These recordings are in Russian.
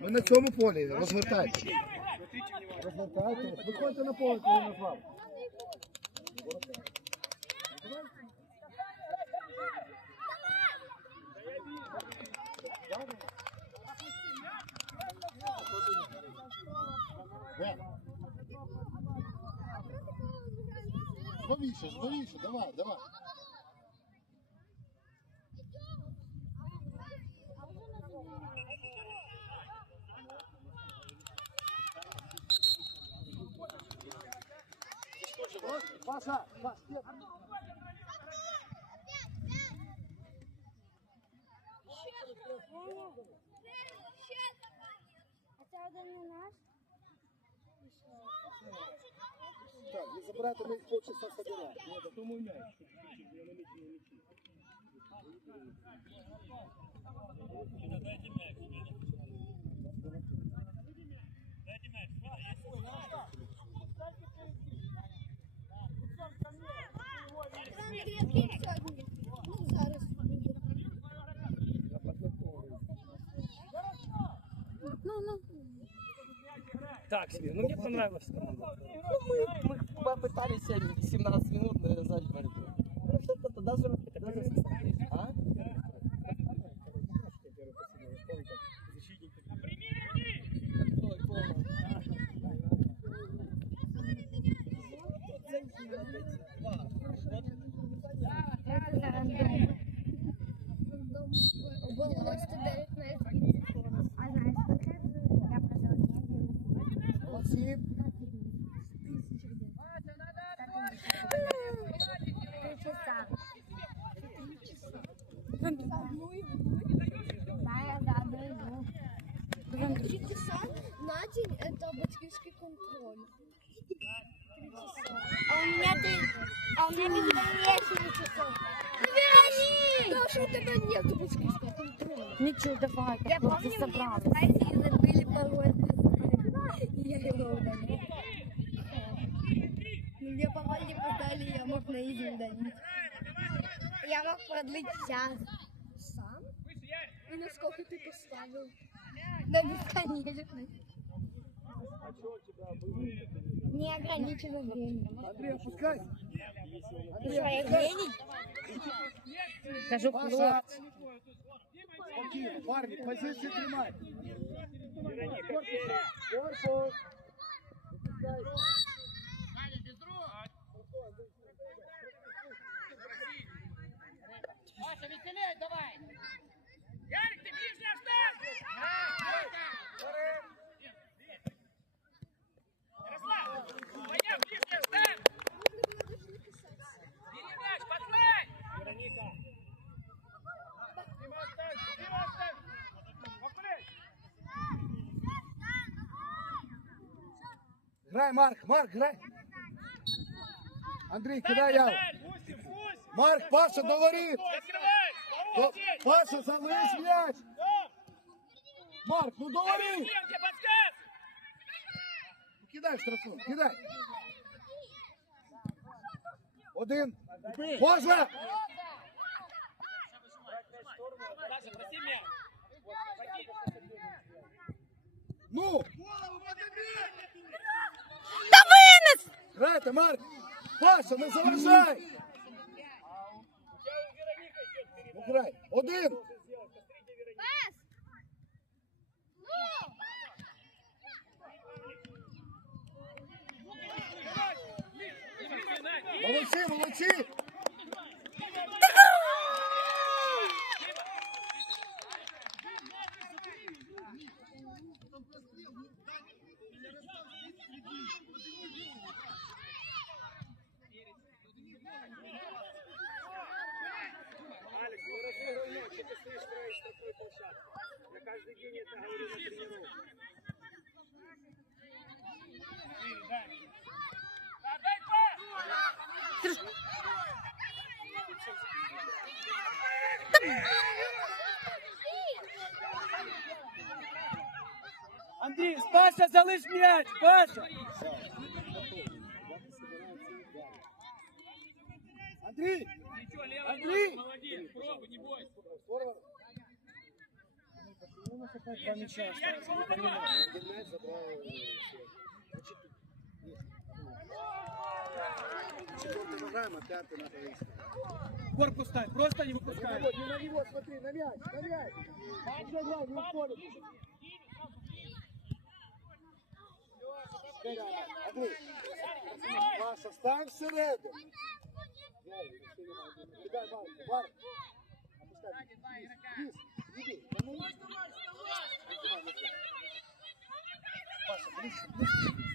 Ми на цьому полі, розвертайтеся. Розвертайтеся, виходьте на поле, коли назвав. Живіше, живіше, давай, давай. Паша, Паша, А це один не наш? Так, не забирайте, ми їх полчаса собираємо. Нет, это мой мяч. Я на мяче, на мяче. Ну, зараз. Ну, ну. Так себе, ну мне понравилась команда. Ну, мы, мы попытались 17 минут навязать борьбу. Ну, что-то даже, даже не подали, я мог на изи удалить. Я мог продлить час. Сам? И на сколько ты поставил? На бесконечность. Неограниченное время. Андрій, опускайся. Ты что, я гений? Скажу, Паша. хлопцы. Спокійно, парні, позицію тримай. Корпус. Грай, Марк, Марк, грай. Андрій, кидай я. Марк, Паша, до воріт. До- Паша, залиш м'яч. Марк, ну до воріт. Кидай штрафу, кидай. Один. Поза. Ну. Да вынес! Грайте, Марк. Паша, не заважай. Ну, грай. Один. Молодці, молодці. Каждый день это говорю на тренировке. Андрій, Паша, залиш м'яч, Паша! Андрій. Ничего, левая Андрей! нога, молодец, пробуй, не бойся. Форвард. У нас опять два мяча осталось, не понимаю. Мяч забрал. э. Значит. Четвертый а пятый надо выйти. Корпус ставь, просто не На выпускай. него, не на него, смотри, на мяч, на мяч. Уже играл, не уходит. Маша, стань всередину. Кидай Марку, Марк. Опускай. Вниз, иди, да ну. Маша, ближе, ближе.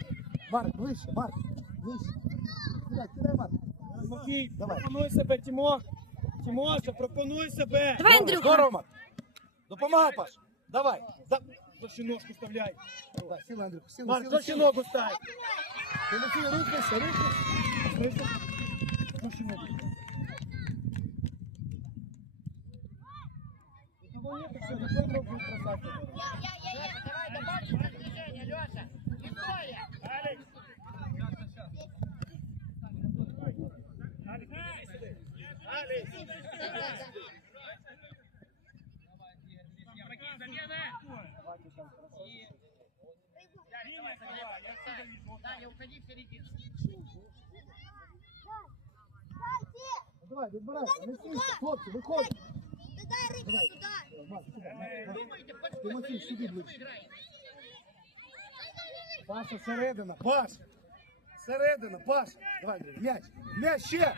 Марк, ближе, Марк, ближе. Кидай, кидай, Марк. Тимофій, Давай. пропонуй себе, Тимо. Тимоша, пропонуй себе. Давай, Андрюха. Здорово, Марк. Допомагай, Паш. Давай. За... Заши ножку вставляй. Давай, сила, Андрюха, сила, Марк, сила, заши сила. ногу ставь. Тимофей, рухайся, рухайся. Заши ногу. Никого нет, все, никто игрок будет бросать. Ну, Давай, відбирайся, не стійся, хлопці, виходь. Дай руку сюди. Марк, сюди, Марк. Тимофій, сюди ближче. Паша, середина, Паш. Середина, Паш. Давай, Андрій, м'яч. М'яч ще.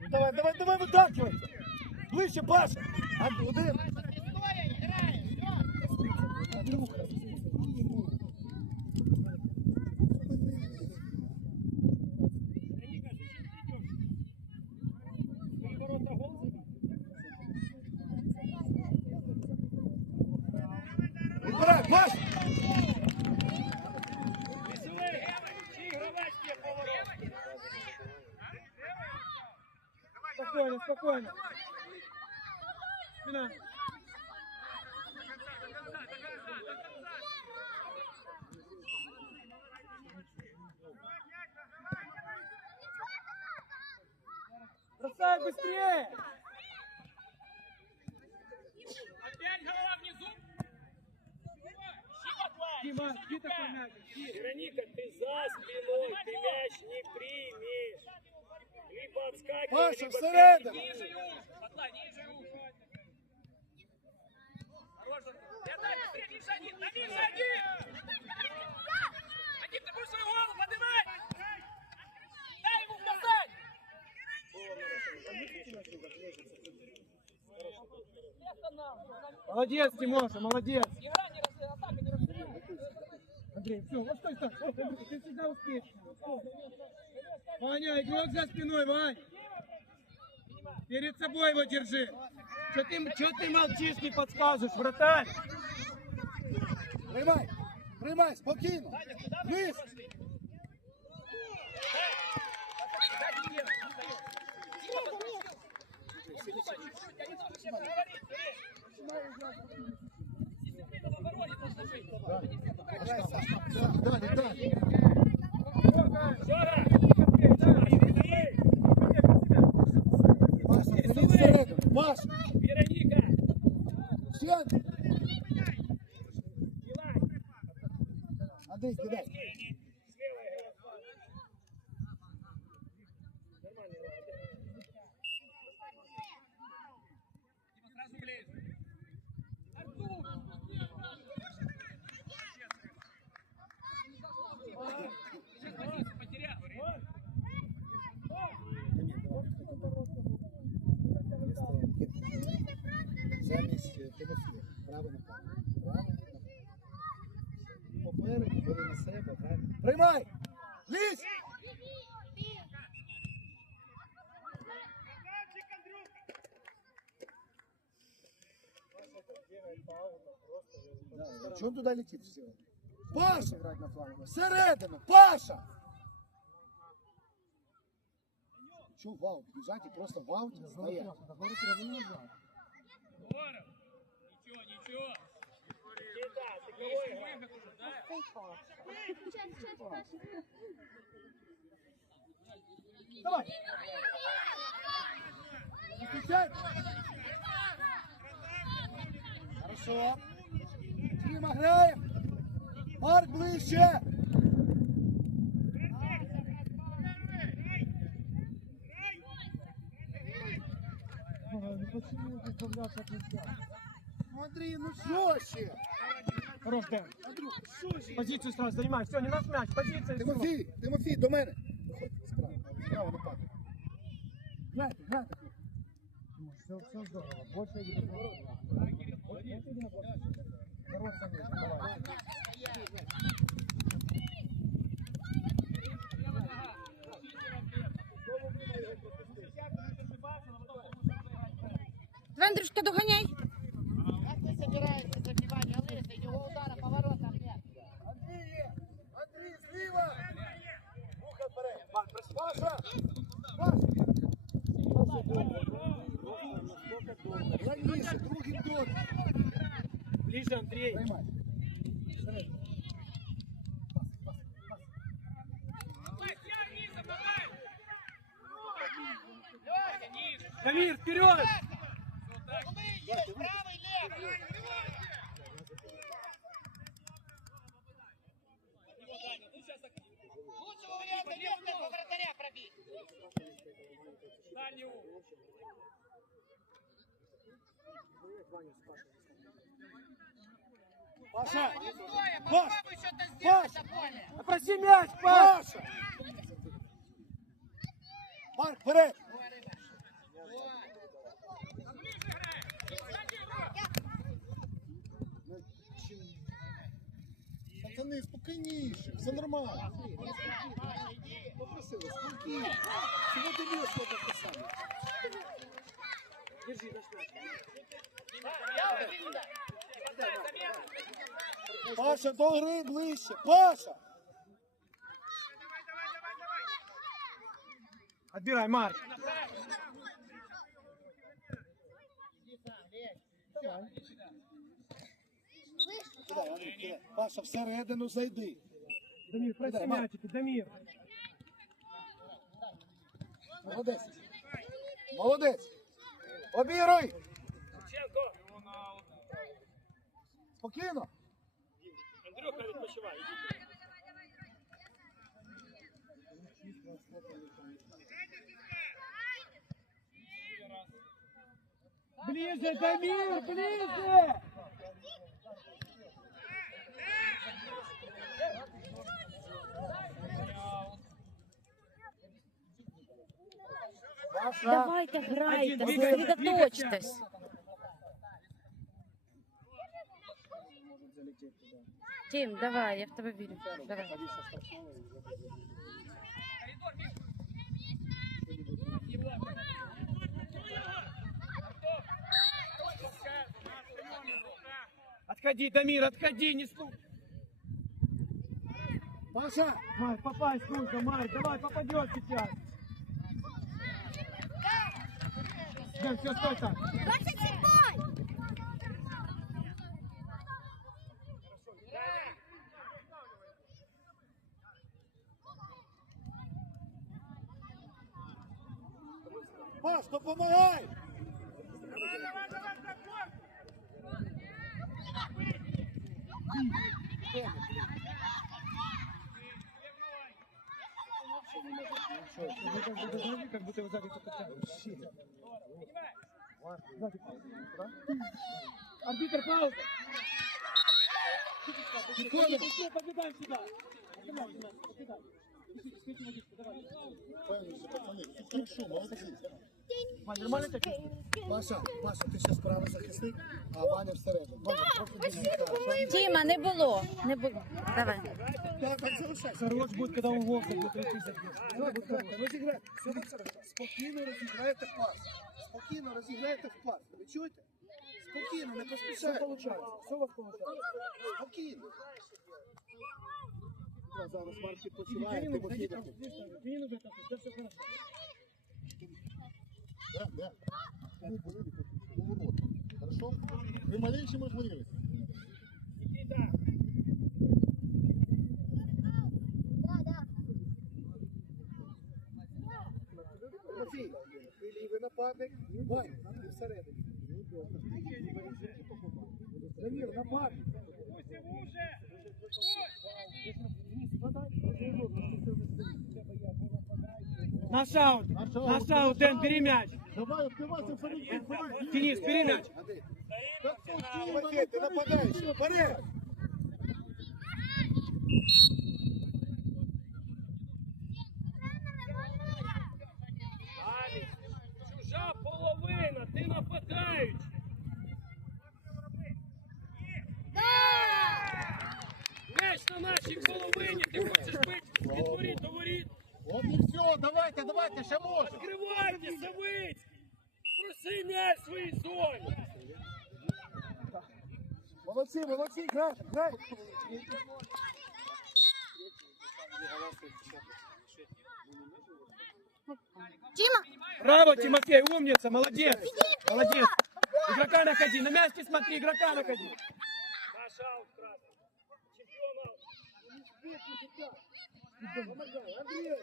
Ну, давай, давай, давай, виталкивайся. Ближче, Паша. А, Один. Андрюха. Відбирай, Спокойно, спокойно. Спина. Бросай быстрее! Опять голова внизу. Дима, иди такой мяч. Вероника, ты за спиной, ты мяч не примешь. Паша, всередину. Молодец, Тимоша, молодец. Андрей, все, вот стой, стой. Ты всегда успеешь. Ваня, игрок за спиной, Вань. Перед собой его держи. Что ты, чё ты молчишь, не подскажешь, вратарь? Приймай. Приймай, спокійно. Вниз. Далі, далі. Паша, Паша, Вероника, сядь. Андрій, кидай. Да, Чего он туда летит все? Паша! Всередину! Паша! Че в аут? Бежать и просто в ауте стоять. Здорово. Ничего, ничего. Никита, ты кого играешь? Выход уже, да? Давай! Хорошо. Діма, граємо. Марк ближче. Андрій, ну що ще? Хорош, Дэн. Андрюх, що ще? Позицию сразу занимай. Все, не наш мяч. Позиция. Тимофій, Тимофій, до мене. Справа, справа напад. Грайте, грайте. Все, все здорово. Больше не Давай, Андрюшка, доганяй. Ближе, Андрей. Приймай. Дамир, вперед! Дальний угол. Паша, Паша, Паша, Попроси мяч, пас! Паша. Марк, вперед. Пацани, спокійніше, все нормально. Попросили, спокійно. Сьогодні весело так само. Держи наш мяч. Паша, до гри ближче. Паша! Отбирай, Марк. Паша, всередину зайди. Дамир, проси Кидай, мячики, Дамир. Молодець. Молодець. Обіруй. Спокійно. Андрюха, відпочивай. Ближе, Дамир, ближе! Давайте грайте, Один, Тим, давай, я в тебе вірю. Давай. Отходи, Дамир, отходи, не стук. Паша. Марк, попасть нужно, Марк, давай, попадешь сейчас. Дэн, все, стой так. Паш, допомагай. Вы как бы должны, как будто вы сзади кто-то тянет. Арбитр, пауза! Николя, пошли, побегаем сюда! Поднимай, побегаем. Ищите, ищите водичку, давай. Хорошо, молодці. Паша, Паша, ти ще справа захисник, а Ваня всередину. Ваня. Діма, не було. Не було. Давай. Хорош буде, коли у вовка буде третій заб'єш. Давай, будь ласка, розіграйте. Все буде хорошо. Спокійно розіграйте в пас. Спокійно розіграйте в пас. Ви чуєте? Спокійно, не поспішайте. Все виходить. Все у вас виходить. Спокійно. Зараз Марк відпочиває, ти вихідати. Він уже так, все хорошо. Да, да. Ну, повели как поворот. Хорошо? При малейшей возможности. Никита. Тимофій, ти лівий нападник, Вань, ти всередині. Дамир, напад. Наш аут. Наш аут, Дэн, бери мяч. Давай, открывайся, впереди, впереди. Денис, бери мяч. Ты нападаешь. Вперед. Чужа половина, ти нападаючий. Меч на нашій половині, ти хочеш бити від воріт до воріт. От і все, давайте, давайте, ще може. Відкривайте, Савиць! Проси м'яч в своїй зоні. Молодцы, молодцы, грай, грай. Тіма, Браво, Тимофей, умница, молодец. Молодец. Игрока находи, на мяч не смотри, игрока находи. Наш аут, красный. Чемпіон аут. Андрей.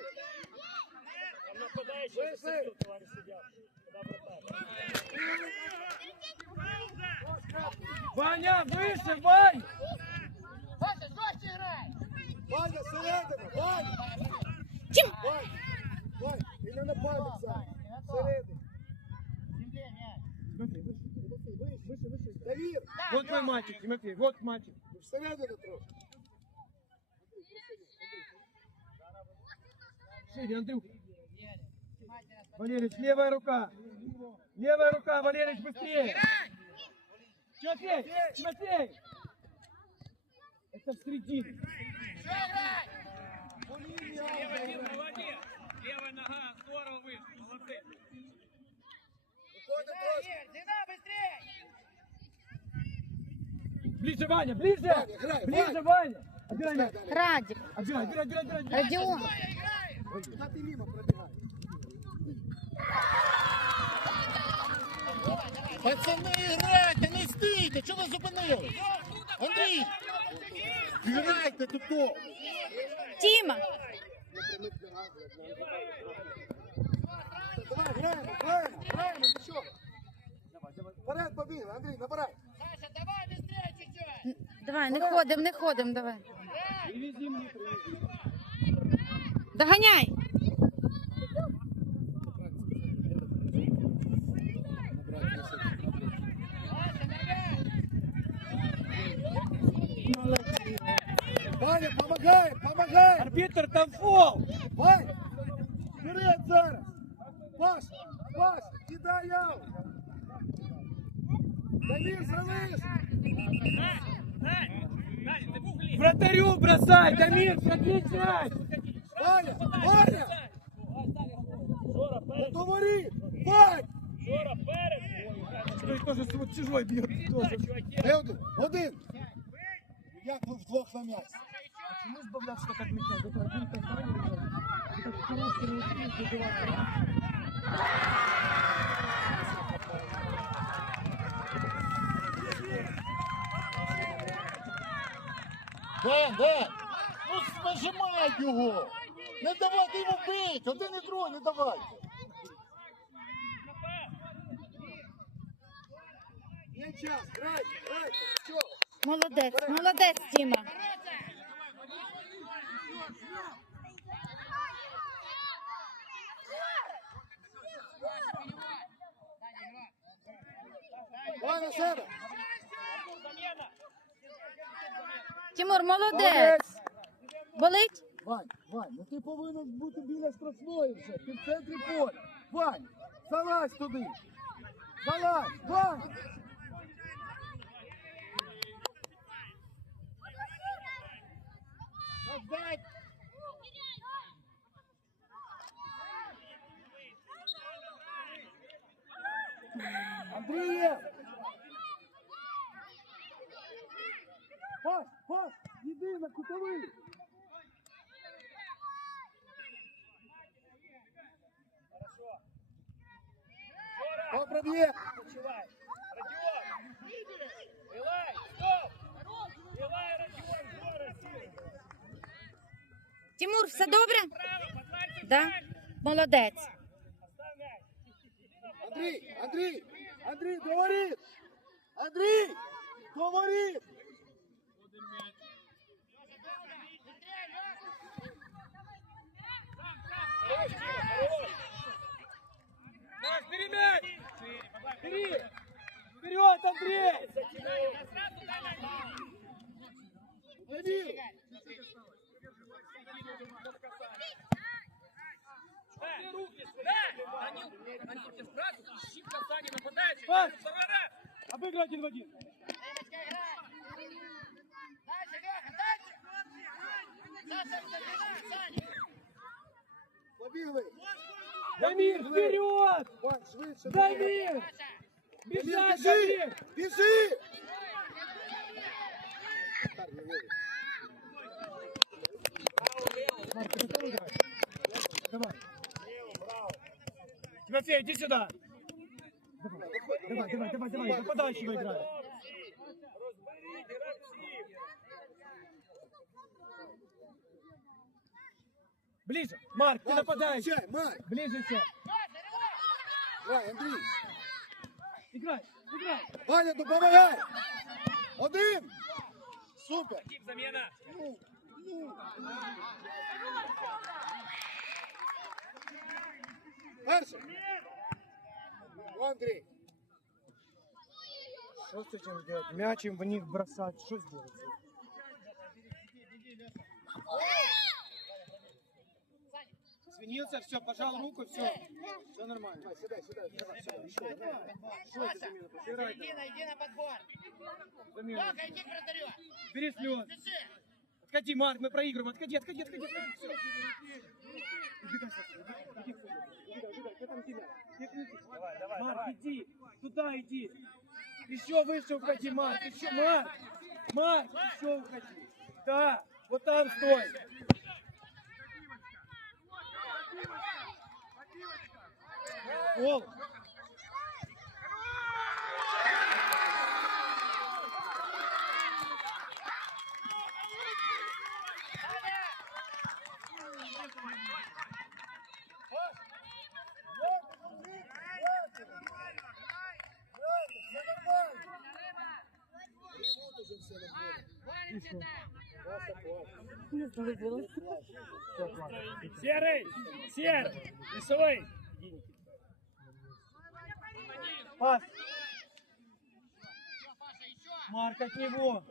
Там нападаючий засидів, товариш суддя. Куда вратарь? Ваня, выше, Вань. Ваня, середина, Ваня. Тім. Вань, Вань, ти не нападок зараз. Середина. Вище, вище, вище. Давір, Вот твой мальчик, Тимофей, вот мальчик. всередину трохи. Шире, Андрюх. Валерич, левая рука. Левая рука, Валерич, быстрее. Тимофей, Тимофей. Это в середине. Левая вилка, молодец. Левая нога, здорово вышла, молодцы. Виходимо трошки. Ближе, Ваня, ближе. Ваня, играй, Ближе, Ваня. Ваня. Отбирай мяч. Радік, Отбирай, отбирай, отбирай, отбирай. Радіон. А ти мимо пробігай. Пацани, грайте, не стійте, чого ви зупинились? Андрій, грайте тут. Тіма, Давай, граємо, граємо, граємо, нічого. Вперед побігли, Андрій, набирай. давай, не ходим, не ходим, давай. Доганяй. Ваня, помогай, помогай. Арбитр, там фол. Вань, вперед зараз. Паш, Паш, кидай аут. Дамір, залиш. Вратарю бросай, Дамир, отличный мяч. Ваня, Ваня, говори. Вань. Жора, перед. Ой, тоже чужой бьет. Один? Один. На м'яч? Почему избавляться так от мяча? Это один компания. Это просто не забивать. Ден, Ден, ну нажимай його. Не давайте йому бити, один і другий не давайте. Є час, грайте, грайте, нічого. Молодець, молодець, замена. Тимур, молодець. Болить? Вань, Вань, ну ти повинен бути біля штрафної вже. Ти в центрі поля. Вань, залазь туди. Залазь, Вань. Отдай. Андрієв! Пас, пас, іди на кутовий. Хто проб'є? Почувай. Тимур, все добре? Право, подвальте Да? Молодець. Постав м'яч. Андрій, Андрій, Андрій, говори! Андрій! До воріт! Маш, бери мяч! Бери! Вперед, Андрей! Ловил! Пас! Второй раз. Обыгрывай один в один. Побігли! Дамир, вперед! Вань, швидше! Дамир! Бежать, біжи! Дамир! Біжи! Марк, ты готов играть? Давай. Тимофей, иди сюда. Давай, давай, давай, давай, нападающего играй. Розберіть гравців. Ближе. Марк, ты нападающий. Включай, Марк! Ближе еще. Давай, Андрій! Играй, играй. Ваня, допомагай! Один! Супер! Тип замена. Ну, ну. Перше! Ну, Андрій! Что с этим сделать? Мяч им в них бросать. Что сделать? Свинился, все, пожал руку, все. Все нормально. Давай, сідай, сідай, сідай, сідай. Що, Что это замена? Подбирай давай. Иди на подбор. Замена. Тока, иди к вратарю. Бери слез. Пиши. Отходи, Марк, мы проигрываем. Отходи, отходи, отходи, отходи. Все. Ты идешь? Марк, иди, туда иди. Еще выше уходи, Марк, еще, Марк. Марк, еще уходи. Да, вот там стой. Гол. Все нормально! Три минути вже все нормально. Серый! Серый! Весовой! Пас. Марк, от него.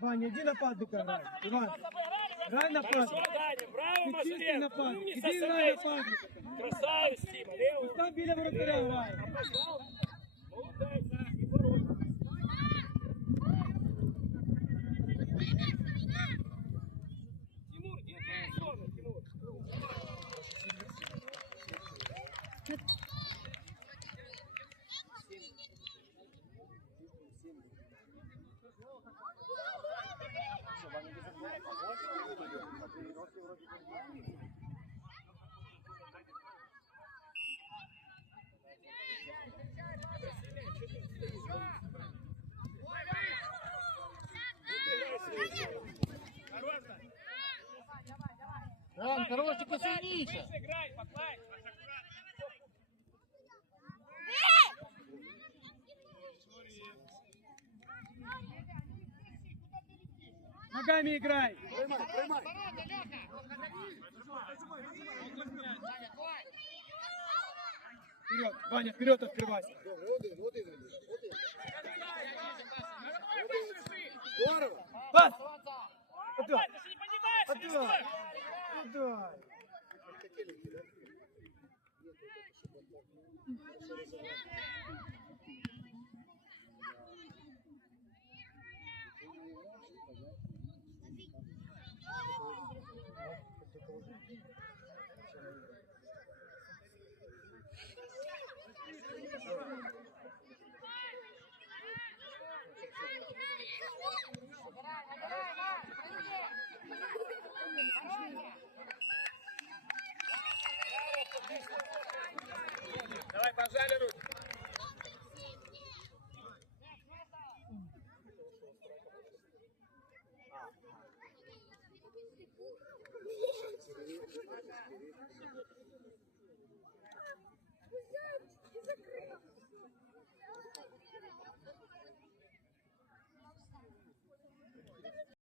Ваня, иди нападника играй. Иван, играй нападника. Хорошо, Даня, браво, Ты чистый Машков! нападник. Умница, Иди играй Сергей! нападника. Красавец, Тима, левый! Там біля воротаря грає. Молодец, сильніше. Играй, подлай. Ногами играй. Приймай, приймай. Вперед, Ваня, вперед открывайся. Здорово! Пас! Отдай, отдай, отдай. Такі люди, Давай, пожали руки.